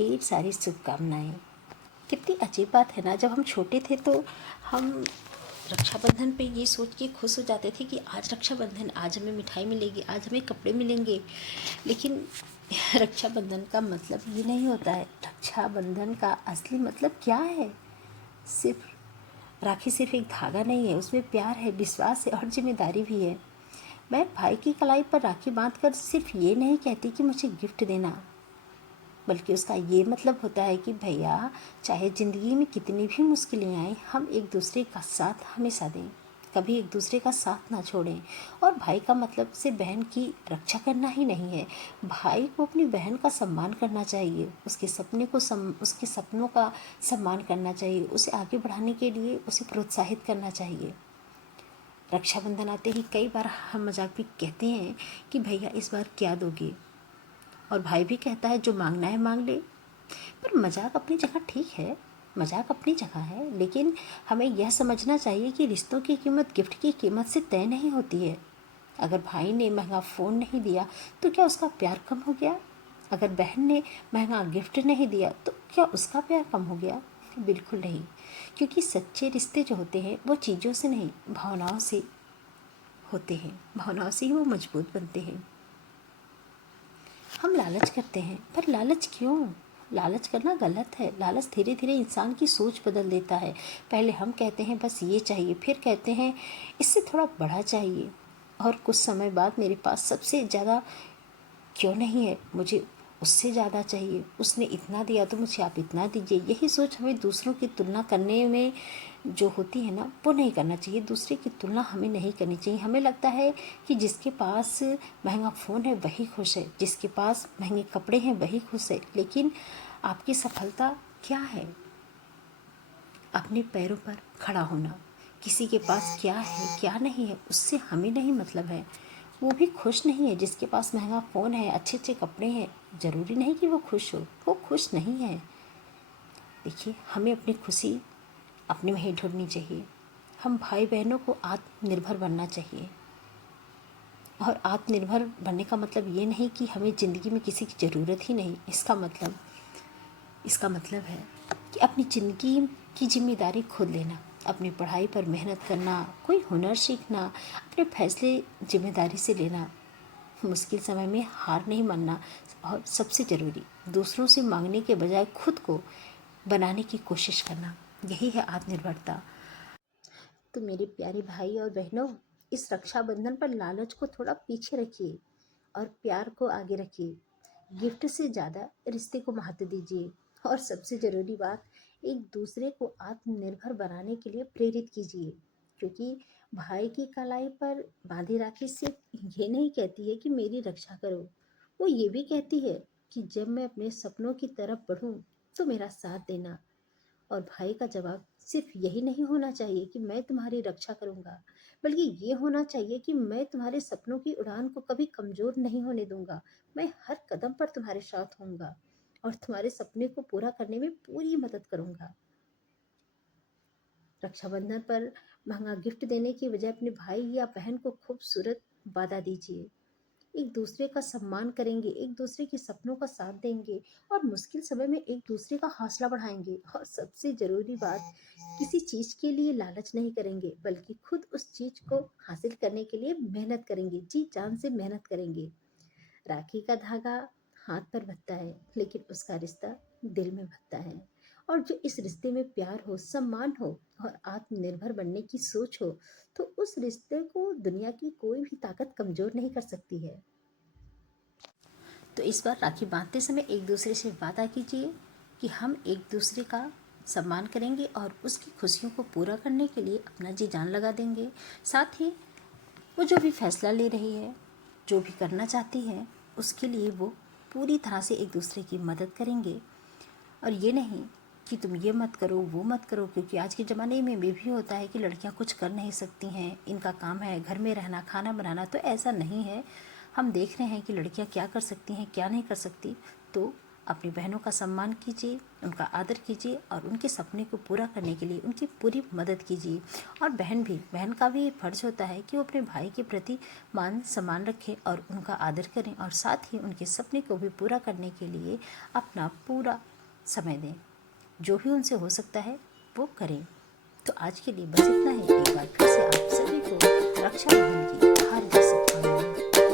ढेर सारी शुभकामनाएं। कितनी अजीब बात है ना, जब हम छोटे थे तो हम रक्षाबंधन पे ये सोच के खुश हो जाते थे कि आज रक्षाबंधन, आज हमें मिठाई मिलेगी, आज हमें कपड़े मिलेंगे। लेकिन रक्षाबंधन का मतलब ये नहीं होता है। रक्षाबंधन का असली मतलब क्या है? सिर्फ राखी सिर्फ एक धागा नहीं है, उसमें प्यार है, विश्वास है और जिम्मेदारी भी है। मैं भाई की कलाई पर राखी बांधकर सिर्फ ये नहीं कहती कि मुझे गिफ्ट देना, बल्कि उसका ये मतलब होता है कि भैया, चाहे ज़िंदगी में कितनी भी मुश्किलें आएँ, हम एक दूसरे का साथ हमेशा दें, कभी एक दूसरे का साथ ना छोड़ें। और भाई का मतलब सिर्फ बहन की रक्षा करना ही नहीं है। भाई को अपनी बहन का सम्मान करना चाहिए, उसके सपनों का सम्मान करना चाहिए, उसे आगे बढ़ाने के लिए उसे प्रोत्साहित करना चाहिए। रक्षाबंधन आते ही कई बार हम मजाक भी कहते हैं कि भैया इस बार क्या दोगे, और भाई भी कहता है जो मांगना है मांग ले। पर मजाक अपनी जगह ठीक है, मजाक अपनी जगह है, लेकिन हमें यह समझना चाहिए कि रिश्तों की कीमत गिफ्ट की कीमत से तय नहीं होती है। अगर भाई ने महंगा फ़ोन नहीं दिया तो क्या उसका प्यार कम हो गया? अगर बहन ने महंगा गिफ्ट नहीं दिया तो क्या उसका प्यार कम हो गया? बिल्कुल नहीं। क्योंकि सच्चे रिश्ते जो होते हैं वो चीज़ों से नहीं, भावनाओं से होते हैं। भावनाओं से ही वो मजबूत बनते हैं। हम लालच करते हैं, पर लालच क्यों? लालच करना गलत है। लालच धीरे धीरे इंसान की सोच बदल देता है। पहले हम कहते हैं बस ये चाहिए, फिर कहते हैं इससे थोड़ा बड़ा चाहिए, और कुछ समय बाद मेरे पास सबसे ज़्यादा क्यों नहीं है, मुझे उससे ज़्यादा चाहिए, उसने इतना दिया तो मुझे आप इतना दीजिए। यही सोच हमें दूसरों की तुलना करने में जो होती है ना, वो नहीं करना चाहिए। दूसरे की तुलना हमें नहीं करनी चाहिए। हमें लगता है कि जिसके पास महंगा फ़ोन है वही खुश है, जिसके पास महंगे कपड़े हैं वही खुश है। लेकिन आपकी सफलता क्या है? अपने पैरों पर खड़ा होना। किसी के पास क्या है क्या नहीं है उससे हमें नहीं मतलब है। वो भी खुश नहीं है, जिसके पास महंगा फ़ोन है, अच्छे अच्छे कपड़े हैं, ज़रूरी नहीं कि वो खुश हो, वो खुश नहीं है। देखिए, हमें अपनी खुशी अपने में ही ढूंढनी चाहिए। हम भाई बहनों को आत्मनिर्भर बनना चाहिए। और आत्मनिर्भर बनने का मतलब ये नहीं कि हमें ज़िंदगी में किसी की ज़रूरत ही नहीं। इसका मतलब है कि अपनी ज़िंदगी की जिम्मेदारी खुद लेना, अपनी पढ़ाई पर मेहनत करना, कोई हुनर सीखना, अपने फैसले जिम्मेदारी से लेना, मुश्किल समय में हार नहीं मानना, और सबसे ज़रूरी दूसरों से मांगने के बजाय खुद को बनाने की कोशिश करना। यही है आत्मनिर्भरता। तो मेरे प्यारे भाई और बहनों, इस रक्षाबंधन पर लालच को थोड़ा पीछे रखिए और प्यार को आगे रखिए। गिफ्ट से ज़्यादा रिश्ते को महत्व दीजिए, और सबसे ज़रूरी बात, एक दूसरे को आत्मनिर्भर बनाने के लिए प्रेरित कीजिए। क्योंकि भाई की कलाई पर बांधी राखी सिर्फ ये नहीं कहती है कि मेरी रक्षा करो, वो ये भी कहती है कि जब मैं अपने सपनों की तरफ बढ़ूं तो मेरा साथ देना। और भाई का जवाब सिर्फ यही नहीं होना चाहिए कि मैं तुम्हारी रक्षा करूंगा, बल्कि ये होना चाहिए कि मैं तुम्हारे सपनों की उड़ान को कभी कमजोर नहीं होने दूंगा। मैं हर कदम पर तुम्हारे साथ होऊंगा और तुम्हारे सपने को पूरा करने में पूरी मदद करूंगा। रक्षाबंधन पर महंगा गिफ्ट देने की बजाय अपने भाई या बहन को खूबसूरत वादा दीजिए। एक दूसरे का सम्मान करेंगे, एक दूसरे के सपनों का साथ देंगे, और मुश्किल समय में एक दूसरे का हौसला बढ़ाएंगे। और सबसे ज़रूरी बात, किसी चीज़ के लिए लालच नहीं करेंगे, बल्कि खुद उस चीज़ को हासिल करने के लिए मेहनत करेंगे, जी जान से मेहनत करेंगे। राखी का धागा हाथ पर बंधता है, लेकिन उसका रिश्ता दिल में बंधता है। और जो इस रिश्ते में प्यार हो, सम्मान हो और आत्मनिर्भर बनने की सोच हो, तो उस रिश्ते को दुनिया की कोई भी ताकत कमजोर नहीं कर सकती है। तो इस बार राखी बांधते समय एक दूसरे से वादा कीजिए कि हम एक दूसरे का सम्मान करेंगे और उसकी खुशियों को पूरा करने के लिए अपना जी जान लगा देंगे। साथ ही वो जो भी फैसला ले रही है, जो भी करना चाहती है, उसके लिए वो पूरी तरह से एक दूसरे की मदद करेंगे। और ये नहीं कि तुम ये मत करो वो मत करो, क्योंकि आज के ज़माने में ये भी होता है कि लड़कियां कुछ कर नहीं सकती हैं, इनका काम है घर में रहना, खाना बनाना। तो ऐसा नहीं है। हम देख रहे हैं कि लड़कियां क्या कर सकती हैं क्या नहीं कर सकती। तो अपनी बहनों का सम्मान कीजिए, उनका आदर कीजिए और उनके सपने को पूरा करने के लिए उनकी पूरी मदद कीजिए। और बहन का भी ये फ़र्ज़ होता है कि वो अपने भाई के प्रति मान सम्मान रखें और उनका आदर करें और साथ ही उनके सपने को भी पूरा करने के लिए अपना पूरा समय दें। जो भी उनसे हो सकता है वो करें। तो आज के लिए बस इतना ही। एक बार फिर से आप सभी को रक्षाबंधन की हार्दिक शुभकामनाएं।